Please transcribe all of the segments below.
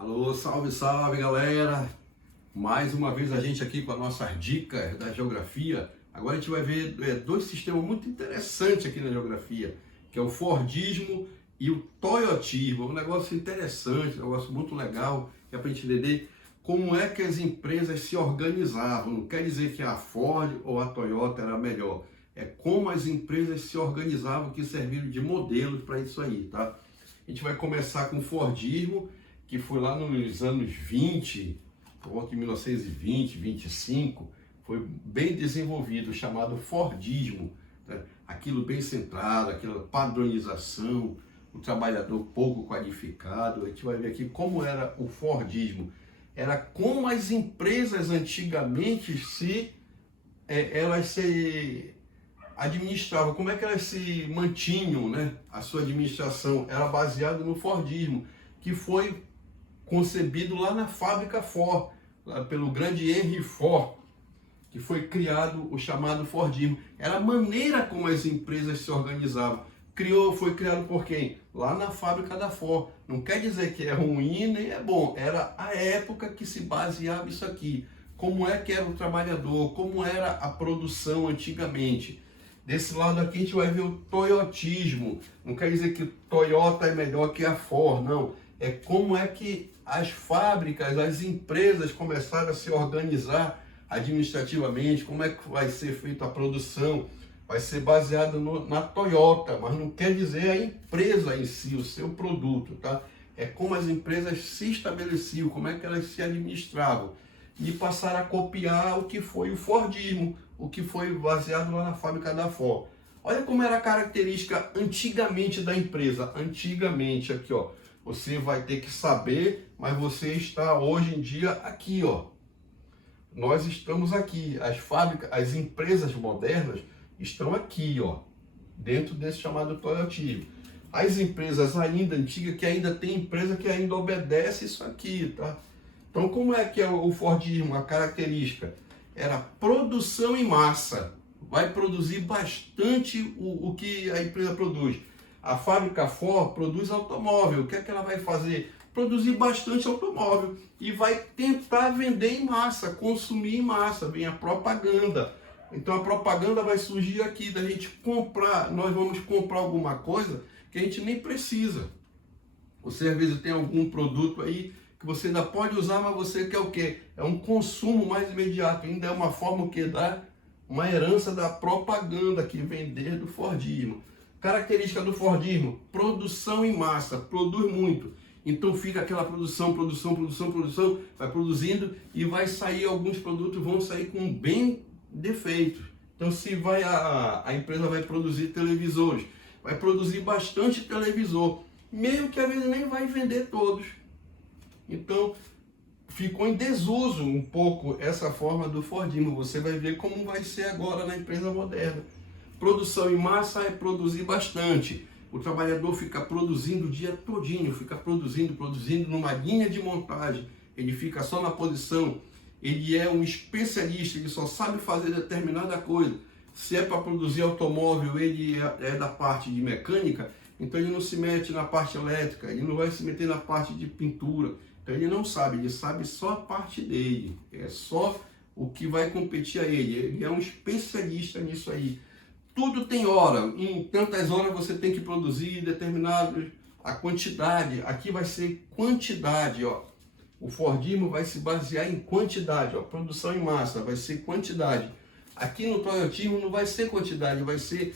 Alô, salve, salve galera! Mais uma vez a gente aqui com as nossas dicas da geografia. Agora a gente vai ver dois sistemas muito interessantes aqui na geografia, que é o Fordismo e o Toyotismo. Um negócio interessante, um negócio muito legal, que é para a gente entender como é que as empresas se organizavam. Não quer dizer que a Ford ou a Toyota era melhor, é como as empresas se organizavam que serviram de modelos para isso aí, tá? A gente vai começar com o Fordismo, que foi lá nos anos 20, por volta de 1920, 25, foi bem desenvolvido, chamado Fordismo, né? Aquilo bem centrado, aquela padronização, o trabalhador pouco qualificado. A gente vai ver aqui como era o Fordismo. Era como as empresas antigamente elas se administravam, como é que elas se mantinham, né? A sua administração era baseada no Fordismo, que foi concebido lá na fábrica Ford, lá pelo grande Henry Ford, que foi criado o chamado Fordismo. Era a maneira como as empresas se organizavam. Foi criado por quem? Lá na fábrica da Ford. Não quer dizer que é ruim nem é bom. Era a época que se baseava isso aqui. Como é que era o trabalhador, como era a produção antigamente. Desse lado aqui a gente vai ver o toyotismo. Não quer dizer que Toyota é melhor que a Ford, não. É como é que as fábricas, as empresas começaram a se organizar administrativamente, como é que vai ser feita a produção. Vai ser baseado na Toyota, mas não quer dizer a empresa em si, o seu produto, tá? É como as empresas se estabeleciam, como é que elas se administravam. E passaram a copiar o que foi o Fordismo, o que foi baseado lá na fábrica da Ford. Olha como era a característica antigamente da empresa. Antigamente, aqui ó, você vai ter que saber, mas você está hoje em dia aqui ó. Nós estamos aqui, as fábricas, as empresas modernas estão aqui ó, dentro desse chamado toyotismo. As empresas ainda antigas, que ainda tem empresa que ainda obedece isso aqui, tá? Então, como é que é o Fordismo? A característica era produção em massa. Vai produzir bastante o que a empresa produz. A fábrica Ford produz automóvel. O que é que ela vai fazer? Produzir bastante automóvel. E vai tentar vender em massa, consumir em massa. Vem a propaganda. Então, a propaganda vai surgir aqui da gente comprar. Nós vamos comprar alguma coisa que a gente nem precisa. Você, às vezes, tem algum produto aí que você ainda pode usar, mas você quer o quê? É um consumo mais imediato, ainda é uma forma que dá uma herança da propaganda que vem desde o Fordismo. Característica do Fordismo, produção em massa, produz muito. Então fica aquela produção, vai produzindo e vai sair, alguns produtos vão sair com bem defeitos. Então se vai a empresa vai produzir televisores, vai produzir bastante televisor, mesmo que às vezes nem vai vender todos. Então, ficou em desuso um pouco essa forma do Fordismo. Você vai ver como vai ser agora na empresa moderna. Produção em massa é produzir bastante. O trabalhador fica produzindo o dia todinho, fica produzindo numa linha de montagem. Ele fica só na posição. Ele é um especialista, ele só sabe fazer determinada coisa. Se é para produzir automóvel, ele é da parte de mecânica, então ele não se mete na parte elétrica, ele não vai se meter na parte de pintura. Então ele não sabe, ele sabe só a parte dele, é só o que vai competir a ele. Ele é um especialista nisso aí. Tudo tem hora, em tantas horas você tem que produzir determinado, a quantidade, aqui vai ser quantidade, ó. O Fordismo vai se basear em quantidade, ó. Produção em massa vai ser quantidade. Aqui no toyotismo não vai ser quantidade, vai ser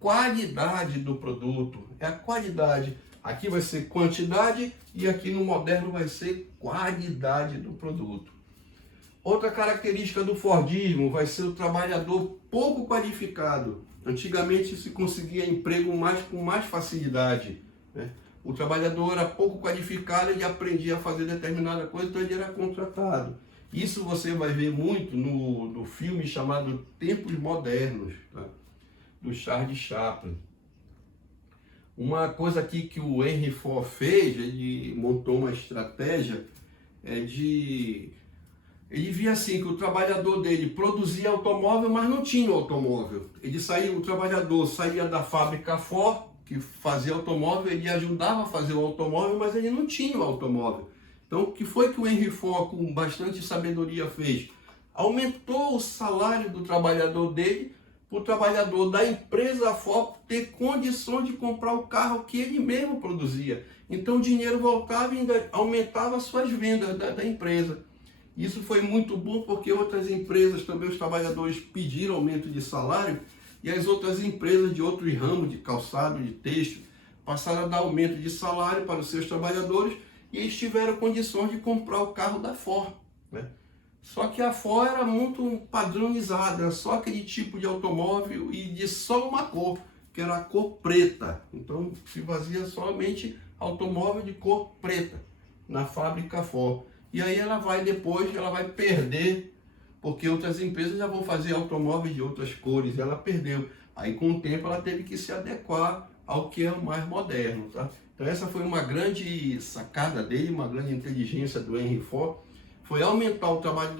qualidade do produto, é a qualidade. Aqui vai ser quantidade e aqui no moderno vai ser qualidade do produto. Outra característica do Fordismo vai ser o trabalhador pouco qualificado. Antigamente se conseguia emprego com mais facilidade, né? O trabalhador era pouco qualificado, ele aprendia a fazer determinada coisa, então ele era contratado. Isso você vai ver muito no filme chamado Tempos Modernos, tá? Do Charles Chaplin. Uma coisa aqui que o Henry Ford fez, ele montou uma estratégia ele via assim que o trabalhador dele produzia automóvel, mas não tinha automóvel. O trabalhador saía da fábrica Ford, que fazia automóvel, ele ajudava a fazer o automóvel, mas ele não tinha o automóvel. Então, o que foi que o Henry Ford, com bastante sabedoria, fez? Aumentou o salário do trabalhador dele, para o trabalhador da empresa Ford ter condições de comprar o carro que ele mesmo produzia. Então, o dinheiro voltava e ainda aumentava as suas vendas da empresa. Isso foi muito bom porque outras empresas também, os trabalhadores pediram aumento de salário e as outras empresas de outros ramos, de calçado, de têxtil, passaram a dar aumento de salário para os seus trabalhadores e eles tiveram condições de comprar o carro da Ford, né? Só que a Ford era muito padronizada, só aquele tipo de automóvel e de só uma cor, que era a cor preta. Então se fazia somente automóvel de cor preta na fábrica Ford. E aí ela vai perder, porque outras empresas já vão fazer automóveis de outras cores, ela perdeu. Aí com o tempo ela teve que se adequar ao que é o mais moderno, tá? Então essa foi uma grande sacada dele, uma grande inteligência do Henry Ford, foi aumentar o trabalho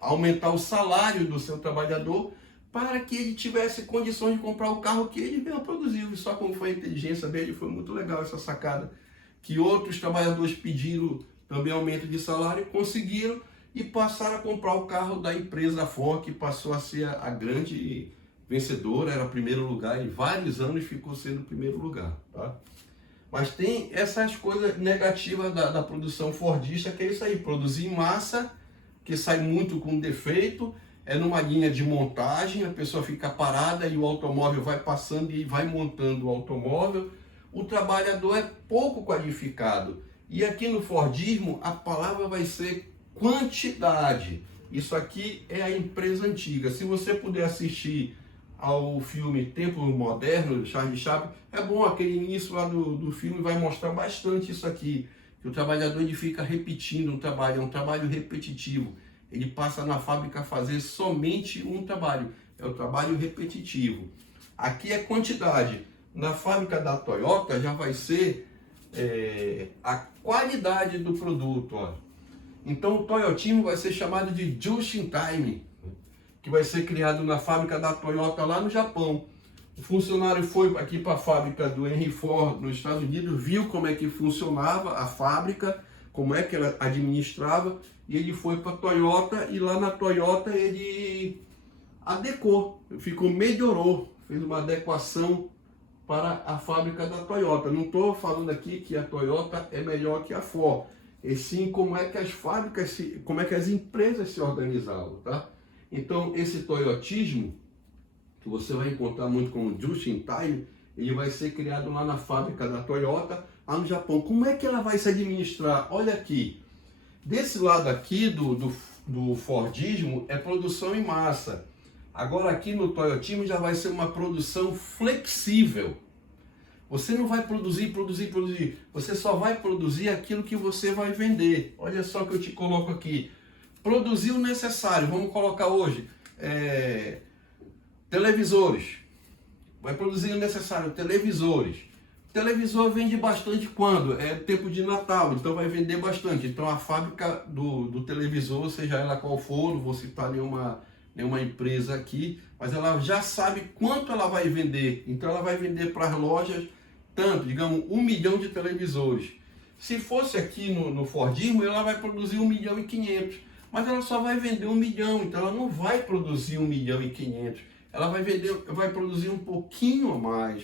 aumentar o salário do seu trabalhador para que ele tivesse condições de comprar o carro que ele mesmo produziu. E só como foi a inteligência dele, foi muito legal essa sacada, que outros trabalhadores pediram também aumento de salário, conseguiram e passaram a comprar o carro da empresa Ford, que passou a ser a grande vencedora, era primeiro lugar, e vários anos ficou sendo primeiro lugar, tá? Mas tem essas coisas negativas da produção fordista, que é isso aí, produzir em massa, que sai muito com defeito, é numa linha de montagem, a pessoa fica parada e o automóvel vai passando e vai montando o automóvel, o trabalhador é pouco qualificado. E aqui no Fordismo a palavra vai ser quantidade. Isso aqui é a empresa antiga. Se você puder assistir ao filme Tempo Moderno, de Charlie Chaplin, é bom, aquele início lá do filme vai mostrar bastante isso aqui, que o trabalhador ele fica repetindo um trabalho, é um trabalho repetitivo, ele passa na fábrica a fazer somente um trabalho, é o trabalho repetitivo. Aqui é quantidade, na fábrica da Toyota já vai ser a qualidade do produto, ó. Então o Toyotismo vai ser chamado de Just in Time, que vai ser criado na fábrica da Toyota lá no Japão. O funcionário foi aqui para a fábrica do Henry Ford nos Estados Unidos, viu como é que funcionava a fábrica, como é que ela administrava, e ele foi para a Toyota, e lá na Toyota ele melhorou, fez uma adequação para a fábrica da Toyota. Não estou falando aqui que a Toyota é melhor que a Ford, e sim como é que as fábricas, como é que as empresas se organizavam, tá? Então, esse toyotismo, que você vai encontrar muito como Just in Time, ele vai ser criado lá na fábrica da Toyota, lá no Japão. Como é que ela vai se administrar? Olha aqui, desse lado aqui do Fordismo é produção em massa. Agora aqui no toyotismo já vai ser uma produção flexível. Você não vai produzir. Você só vai produzir aquilo que você vai vender. Olha só que eu te coloco aqui. Produzir o necessário, vamos colocar hoje, televisores, vai produzir o necessário, televisores. Televisor vende bastante quando? É tempo de Natal, então vai vender bastante. Então a fábrica do televisor, seja ela qual for, não vou citar nenhuma empresa aqui, mas ela já sabe quanto ela vai vender. Então ela vai vender para as lojas, tanto, digamos, 1 milhão de televisores. Se fosse aqui no Fordismo, ela vai produzir 1,5 milhão. Mas ela só vai vender 1 milhão, então ela não vai produzir 1,5 milhão. Ela vai produzir um pouquinho a mais,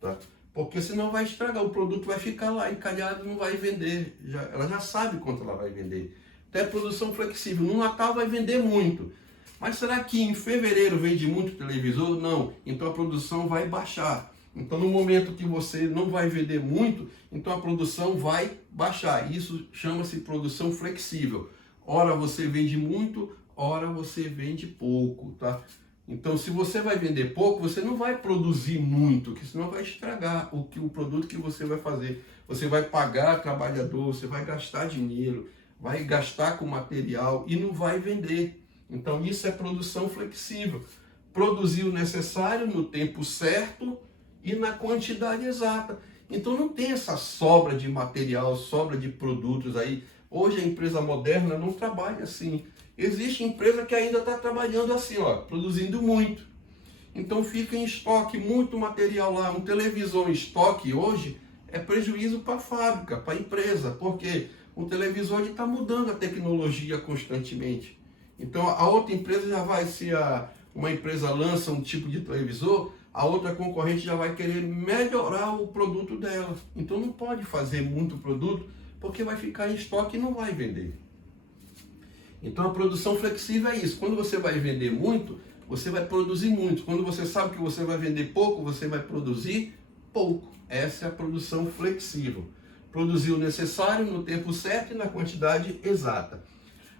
tá? Porque senão vai estragar, o produto vai ficar lá encalhado, não vai vender. Ela já sabe quanto ela vai vender. Então é produção flexível. No Natal vai vender muito. Mas será que em fevereiro vende muito televisor? Não. Então a produção vai baixar. Então no momento que você não vai vender muito, então a produção vai baixar. Isso chama-se produção flexível. Ora você vende muito, ora você vende pouco, tá? Então se você vai vender pouco, você não vai produzir muito, porque senão vai estragar o produto que você vai fazer. Você vai pagar trabalhador, você vai gastar dinheiro, vai gastar com material e não vai vender. Então isso é produção flexível. Produzir o necessário no tempo certo e na quantidade exata. Então não tem essa sobra de material, sobra de produtos aí. Hoje a empresa moderna não trabalha assim. Existe empresa que ainda está trabalhando assim, ó, produzindo muito. Então fica em estoque muito material lá. Um televisor em estoque hoje é prejuízo para a fábrica, para a empresa, porque o televisor está mudando a tecnologia constantemente. Então a outra empresa já vai, se uma empresa lança um tipo de televisor, a outra concorrente já vai querer melhorar o produto dela. Então não pode fazer muito produto, porque vai ficar em estoque e não vai vender. Então a produção flexível é isso. Quando você vai vender muito, você vai produzir muito. Quando você sabe que você vai vender pouco, você vai produzir pouco. Essa é a produção flexível. Produzir o necessário no tempo certo e na quantidade exata.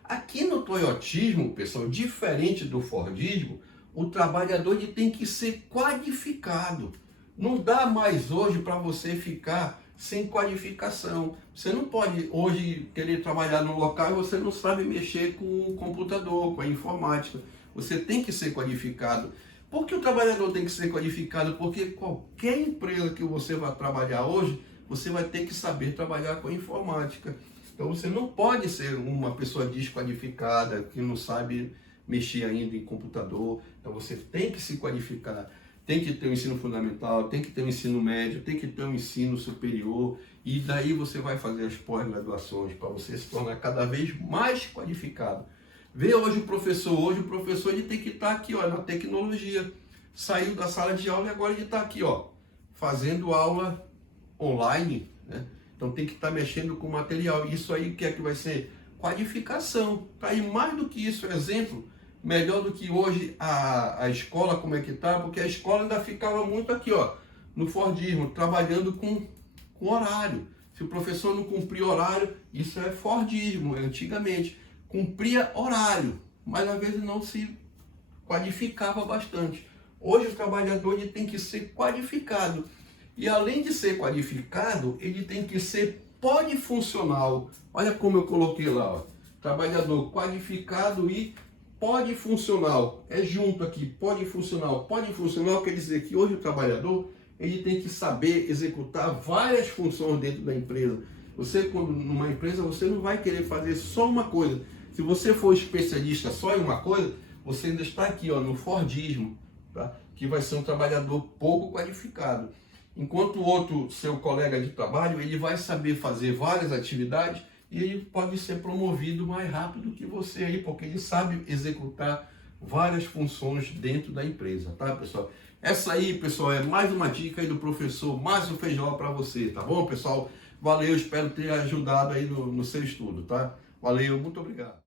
Aqui no toyotismo, pessoal, diferente do fordismo, o trabalhador ele tem que ser qualificado. Não dá mais hoje para você ficar sem qualificação. Você não pode hoje querer trabalhar num local e você não sabe mexer com o computador, com a informática. Você tem que ser qualificado. Por que o trabalhador tem que ser qualificado? Porque qualquer empresa que você vai trabalhar hoje, você vai ter que saber trabalhar com a informática. Então você não pode ser uma pessoa desqualificada, que não sabe mexer ainda em computador. Então você tem que se qualificar. Tem que ter um ensino fundamental, tem que ter um ensino médio, tem que ter um ensino superior, e daí você vai fazer as pós-graduações para você se tornar cada vez mais qualificado. Vê hoje o professor ele tem que estar aqui, ó, na tecnologia. Saiu da sala de aula e agora ele está aqui, ó, fazendo aula online, né? Então tem que estar mexendo com material. Isso aí o que é que vai ser? Qualificação. Tá aí mais do que isso, exemplo. Melhor do que hoje a escola, como é que tá, porque a escola ainda ficava muito aqui, ó, no fordismo, trabalhando com horário. Se o professor não cumpria horário, isso é fordismo, antigamente. Cumpria horário, mas às vezes não se qualificava bastante. Hoje o trabalhador ele tem que ser qualificado. E além de ser qualificado, ele tem que ser polifuncional. Olha como eu coloquei lá, ó. Trabalhador qualificado e polifuncional, é junto aqui, polifuncional. Polifuncional quer dizer que hoje o trabalhador ele tem que saber executar várias funções dentro da empresa. Você, quando numa empresa, você não vai querer fazer só uma coisa. Se você for especialista só em uma coisa, você ainda está aqui, ó, no fordismo, tá? Que vai ser um trabalhador pouco qualificado. Enquanto o outro, seu colega de trabalho, ele vai saber fazer várias atividades e ele pode ser promovido mais rápido que você aí, porque ele sabe executar várias funções dentro da empresa, tá, pessoal? Essa aí, pessoal, é mais uma dica aí do professor Márcio Feijó para você, tá bom, pessoal? Valeu, espero ter ajudado aí no seu estudo, tá? Valeu, muito obrigado.